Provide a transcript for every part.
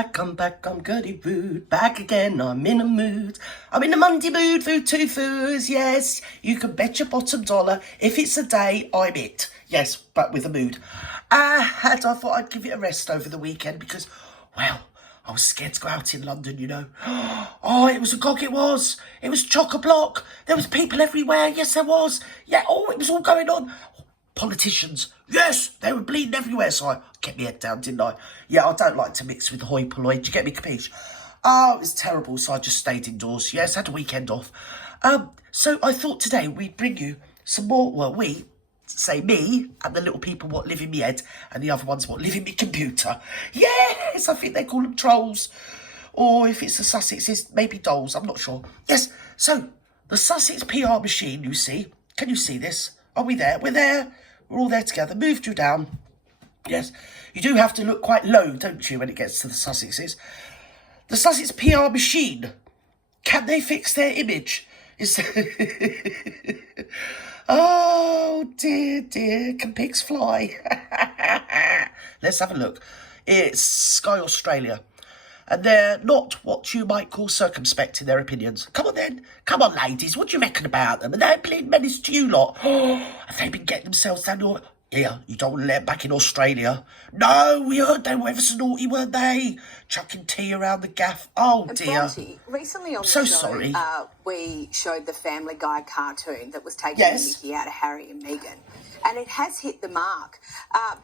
I'm back, I'm Gertie Rude, back again, I'm in a mood. I'm in a Monday mood, food to foos, yes. You can bet your bottom dollar, if it's a day, I'm it. Yes, but with a mood. And I thought I'd give it a rest over the weekend because, well, I was scared to go out in London, you know. Oh, it was a gog, it was. It was chock-a-block. There was people everywhere, yes there was. Yeah, it was all going on. Politicians, yes, they were bleeding everywhere, so I kept my head down, didn't I? Yeah, I don't like to mix with hoi polloi, do you get me, capiche? Oh, it was terrible, so I just stayed indoors. Yes, had a weekend off. So I thought today we'd bring you some more, well, we, say me, and the little people what live in my head, and the other ones what live in my computer. Yes, I think they call them trolls. Or if it's the Sussexes, maybe dolls, I'm not sure. Yes, so, the Sussex PR machine, you see. Can you see this? Are we there? We're there. We're all there together. Moved you down. Yes. You do have to look quite low, don't you, when it gets to the Sussexes. The Sussex PR machine. Can they fix their image? Oh, dear, dear. Can pigs fly? Let's have a look. It's Sky Australia. And they're not what you might call circumspect in their opinions. Come on then. Come on, ladies. What do you reckon about them? Are they playing menace to you lot? Have they been getting themselves down your... Here, you don't want to let them back in Australia. No, we heard they were ever so naughty, weren't they? Chucking tea around the gaff. Oh, dear. Bronte, recently on the So show, sorry. We showed the Family Guy cartoon that was taking Yes. the mickey out of Harry and Meghan. And it has hit the mark.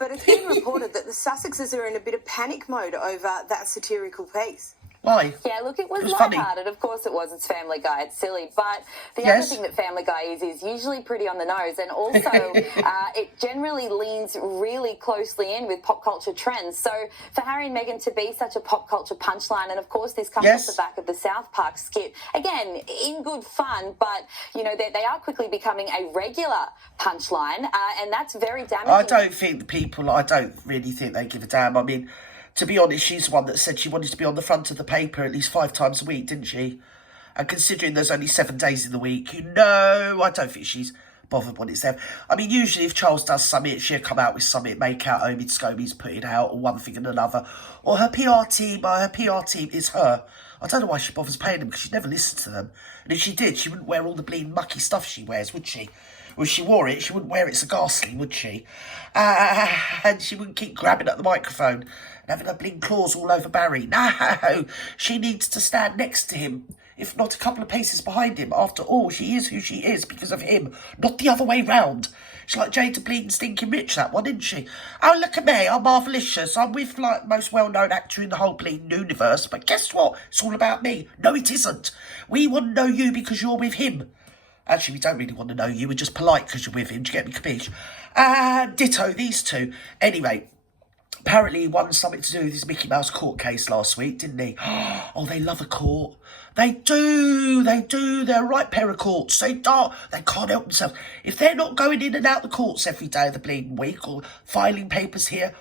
But it's been reported that the Sussexes are in a bit of panic mode over that satirical piece. Why? Yeah, look, it was funny. lighthearted. Of course it was. It's Family Guy. It's silly. But the other Yes. thing that Family Guy is usually pretty on the nose. And also, it generally leans really closely in with pop culture trends. So for Harry and Meghan to be such a pop culture punchline, and of course this comes Yes. off the back of the South Park skit, again, in good fun, but, you know, they are quickly becoming a regular punchline. And that's very damaging. I don't really think they give a damn. I mean... To be honest, she's the one that said she wanted to be on the front of the paper at least 5 times a week, didn't she? And considering there's only 7 days in the week, you know, I don't think she's bothered when it's there. I mean, usually if Charles does something, she'll come out with something, make out Omid Scobie's put it out, or one thing and another. Or her PR team is her. I don't know why she bothers paying them, because she never listens to them. And if she did, she wouldn't wear all the bleeding mucky stuff she wears, would she? Well, if she wore it, she wouldn't wear it so ghastly, would she? And she wouldn't keep grabbing at the microphone and having her bling claws all over Barry. No, she needs to stand next to him, if not a couple of paces behind him. After all, she is who she is because of him, not the other way round. She's like Jane to bleeding stinking rich, that one, isn't she? Oh, look at me, I'm Marvelicious. I'm with, like, most well-known actor in the whole bleeding universe. But guess what? It's all about me. No, it isn't. We want to know you because you're with him. Actually, we don't really want to know you. We're just polite because you're with him. Do you get me, capiche? Ditto, these two. Anyway, apparently he won something to do with his Mickey Mouse court case last week, didn't he? Oh, they love a court. They do. They're a right pair of courts. They can't help themselves. If they're not going in and out the courts every day of the bleeding week or filing papers here,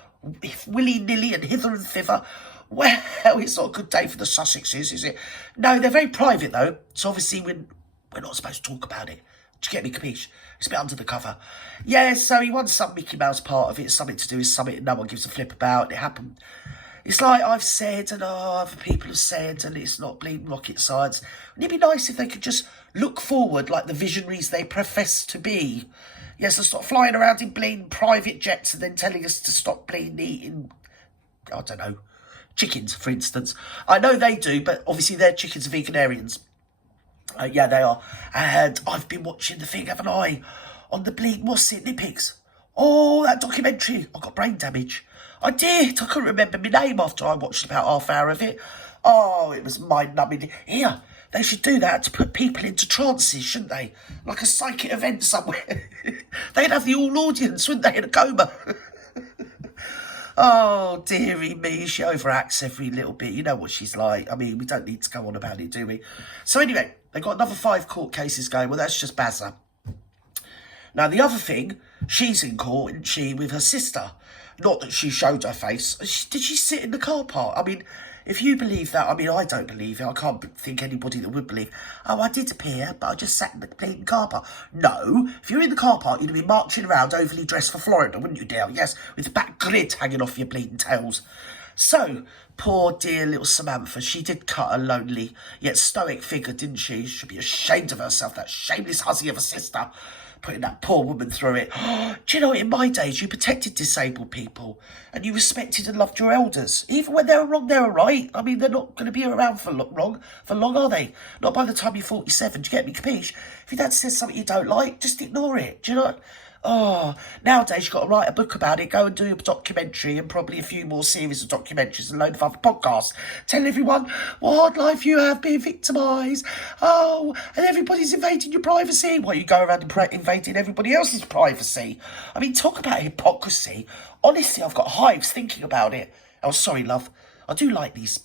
willy-nilly and hither and thither, well, it's not a good day for the Sussexes, is it? No, they're very private, though. So obviously we're not supposed to talk about it. Do you get me, capiche? It's a bit under the cover. Yeah, so he won some Mickey Mouse part of it. Something to do with something no one gives a flip about. It happened. It's like I've said and other people have said, and it's not bleeding rocket science. Wouldn't it be nice if they could just look forward like the visionaries they profess to be? Yes, and stop flying around in bleeding private jets and then telling us to stop bleeding eating, I don't know, chickens, for instance. I know they do, but obviously their chickens are veganarians. Yeah, they are. And I've been watching the thing, haven't I? On the what's it, Olympics? Oh, that documentary. I got brain damage. I did. I couldn't remember my name after I watched about half hour of it. Oh, it was mind-numbing. Here, they should do that to put people into trances, shouldn't they? Like a psychic event somewhere. They'd have the all audience, wouldn't they, in a coma? Oh, dearie me, she overacts every little bit. You know what she's like. I mean, we don't need to go on about it, do we? So anyway, they've got another 5 court cases going. Well, that's just Bazza. Now, the other thing, she's in court, isn't she, with her sister. Not that she showed her face. Did she sit in the car park? I mean, if you believe that, I mean, I don't believe it. I can't think anybody that would believe, oh, I did appear, but I just sat in the bleeding car park. No, if you're in the car park, you'd be marching around overly dressed for Florida, wouldn't you, Dale? Yes, with the back grid hanging off your bleeding tails. So, poor dear little Samantha, she did cut a lonely yet stoic figure, didn't she? She should be ashamed of herself, that shameless hussy of a sister, putting that poor woman through it. Do you know, in my days, you protected disabled people and you respected and loved your elders. Even when they were wrong, they were right. I mean, they're not going to be around for long, are they? Not by the time you're 47. Do you get me, capiche? If your dad says something you don't like, just ignore it. Do you know? Oh, nowadays you've got to write a book about it, go and do a documentary and probably a few more series of documentaries and a load of other podcasts. Tell everyone what life you have been victimised. Oh, and everybody's invading your privacy. Why you go around and invading everybody else's privacy? I mean, talk about hypocrisy. Honestly, I've got hives thinking about it. Oh, sorry, love. I do like these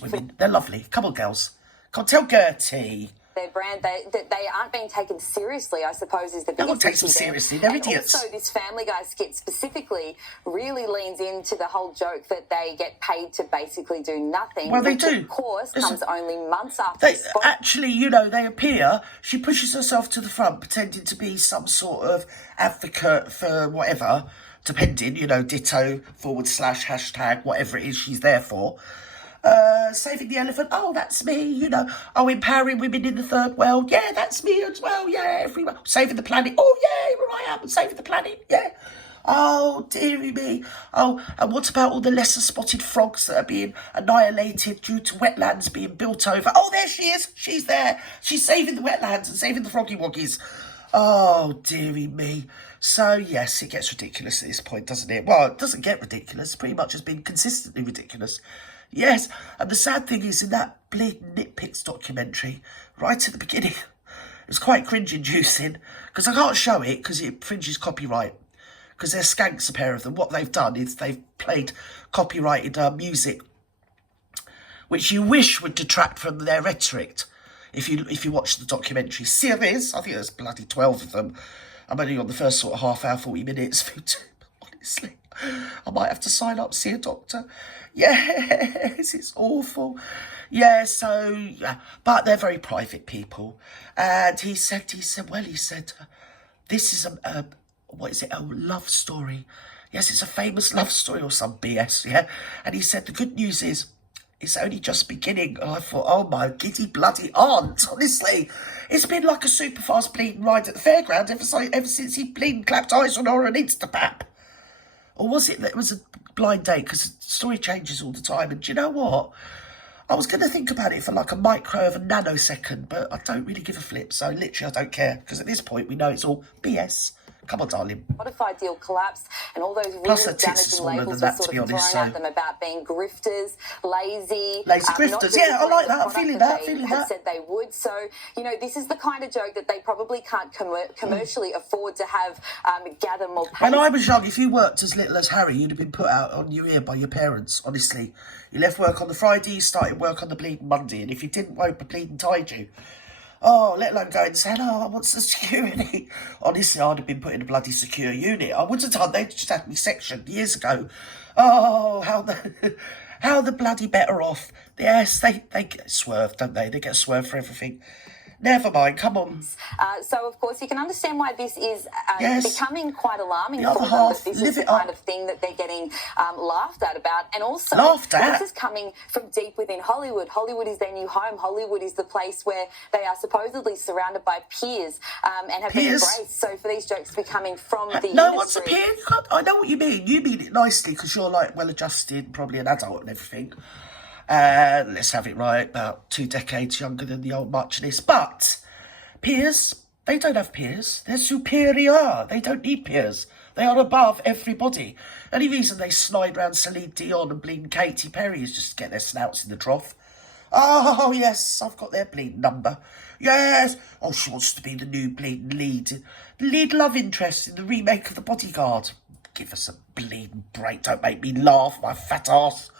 women. They're lovely. Come on, girls. Come on, tell Gertie. Their brand, they aren't being taken seriously, I suppose, is the biggest No one takes them issue there. seriously. They're and idiots. Also, this Family Guy skit specifically really leans into the whole joke that they get paid to basically do nothing. Well, they which, do. Of course, Listen, comes only months after They the spot. actually, you know, they appear. She pushes herself to the front, pretending to be some sort of advocate for whatever, depending, you know, ditto / hashtag whatever it is she's there for. Saving the elephant. Oh, that's me. You know. Oh, empowering women in the third world. Yeah, that's me as well. Yeah, everyone. Saving the planet. Oh, yeah, here I am. Saving the planet. Yeah. Oh, dearie me. Oh, and what about all the lesser spotted frogs that are being annihilated due to wetlands being built over? Oh, there she is. She's there. She's saving the wetlands and saving the froggy woggies. Oh, dearie me. So, yes, it gets ridiculous at this point, doesn't it? Well, it doesn't get ridiculous. Pretty much has been consistently ridiculous. Yes, and the sad thing is, in that bleeding Nitpicks documentary, right at the beginning, it was quite cringe-inducing, because I can't show it, because it infringes copyright, because they're skanks, a pair of them. What they've done is they've played copyrighted music, which you wish would detract from their rhetoric, if you watch the documentary series. I think there's bloody 12 of them. I'm only on the first sort of half hour, 40 minutes, honestly. I might have to sign up, see a doctor. Yes, it's awful. Yeah, so, yeah, but they're very private people. And he said, this is a love story. Yes, it's a famous love story or some BS, yeah? And he said, the good news is, it's only just beginning. And I thought, oh my giddy bloody aunt, honestly. It's been like a super fast bleeding ride at the fairground ever since he bleeding clapped eyes on her on Instapap. Or was it that it was a blind date? Because the story changes all the time. And do you know what? I was going to think about it for like a micro of a nanosecond, but I don't really give a flip. So literally, I don't care. Because at this point, we know it's all BS. Come on, darling. Spotify deal collapsed, and all those really Plus the tits are damaging smaller labels than were that, to sort be of honest, thrown so- at them about being grifters, lazy. Lazy not grifters, delivering yeah, I like the that, I'm product feeling that, they feeling had that. said they would. So, you know, this is the kind of joke that they probably can't commercially afford to have gather more pace. When I was young, if you worked as little as Harry, you'd have been put out on your ear by your parents, honestly. You left work on the Friday, you started work on the bleeding Monday, and if you didn't, the bleeding tied you. Oh, let alone going and saying, oh, what's the security? Honestly, I'd have been put in a bloody secure unit. I would have done, they just had me sectioned years ago. Oh, how the bloody better off. Yes, they get swerved, don't they? They get swerved for everything. Never mind, come on. So, of course, you can understand why this is Yes. becoming quite alarming The other for them, half, that this live is the it up. kind of thing that they're getting laughed at about. And also, Laughed at? this is coming from deep within Hollywood. Hollywood is their new home. Hollywood is the place where they are supposedly surrounded by peers and have been Peers? embraced. So, for these jokes to be coming from the No, industry... what's a peer? I know what you mean. You mean it nicely because you're like well-adjusted, probably an adult and everything. Let's have it right, about 2 decades younger than the old Muchness. But peers, they don't have peers. They're superior. They don't need peers. They are above everybody. Only reason they slide round Celine Dion and bleeding Katy Perry is just to get their snouts in the trough. Oh, yes, I've got their bleeding number. Yes. Oh, she wants to be the new bleeding lead love interest in the remake of The Bodyguard. Give us a bleeding break. Don't make me laugh, my fat ass.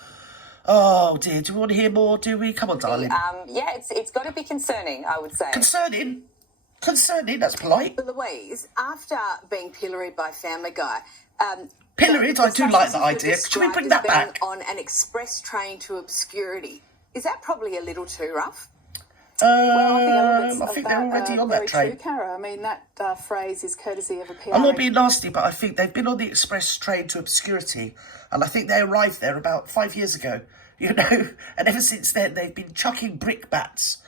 Oh, dear. Do we want to hear more, do we? Come on, darling. Yeah, it's got to be concerning, I would say. Concerning, that's polite. But Louise, after being pilloried by Family Guy... Pilloried? I do like that idea. Should we bring that back? On an express train to obscurity. Is that probably a little too rough? I think they're already on that train. True, Cara. I mean, that phrase is courtesy of a PR. I'm not being nasty, but I think they've been on the express train to obscurity, and I think they arrived there about 5 years ago, you know, and ever since then they've been chucking brickbats.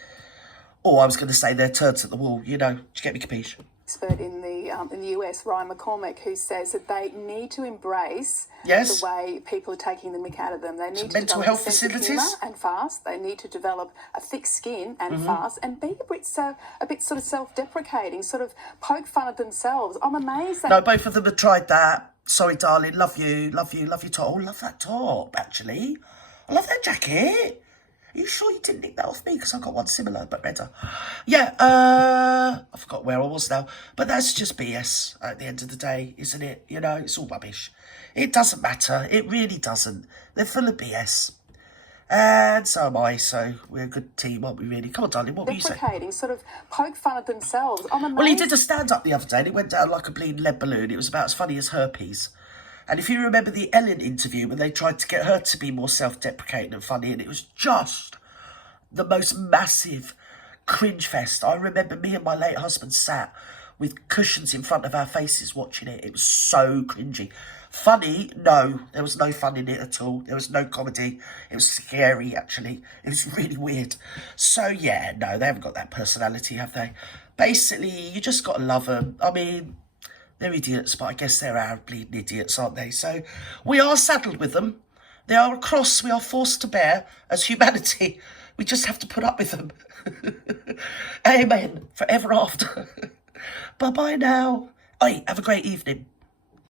Or I was going to say they're turds at the wall, you know. Do you get me, capiche? Expert in the US, Ryan McCormick, who says that they need to embrace Yes. the way people are taking the mick out of them. They need to mental develop health a sense of facilities. humour and fast. They need to develop a thick skin and fast, and be a bit sort of self-deprecating, sort of poke fun at themselves. I'm amazed that No, both of them have tried that. Sorry, darling. Love you top. Oh, love that top, actually. I love that jacket. Are you sure you didn't nick that off me? Because I've got one similar, but redder. Yeah, I forgot where I was now. But that's just BS at the end of the day, isn't it? You know, it's all rubbish. It doesn't matter. It really doesn't. They're full of BS. And so am I, so we're a good team, aren't we, really? Come on, darling, what were you saying? deprecating, sort of poke fun at themselves. I'm amazed. Well, he did a stand-up the other day, and it went down like a bleeding lead balloon. It was about as funny as herpes. And if you remember the Ellen interview when they tried to get her to be more self-deprecating and funny, and it was just the most massive cringe fest. I remember me and my late husband sat with cushions in front of our faces watching it. It was so cringy. Funny? No. There was no fun in it at all. There was no comedy. It was scary, actually. It was really weird. So, yeah, no, they haven't got that personality, have they? Basically, you just got to love them. I mean, they're idiots, but I guess they're our bleeding idiots, aren't they? So we are saddled with them. They are a cross we are forced to bear as humanity. We just have to put up with them. Amen. Forever after. Bye-bye now. Hey, have a great evening.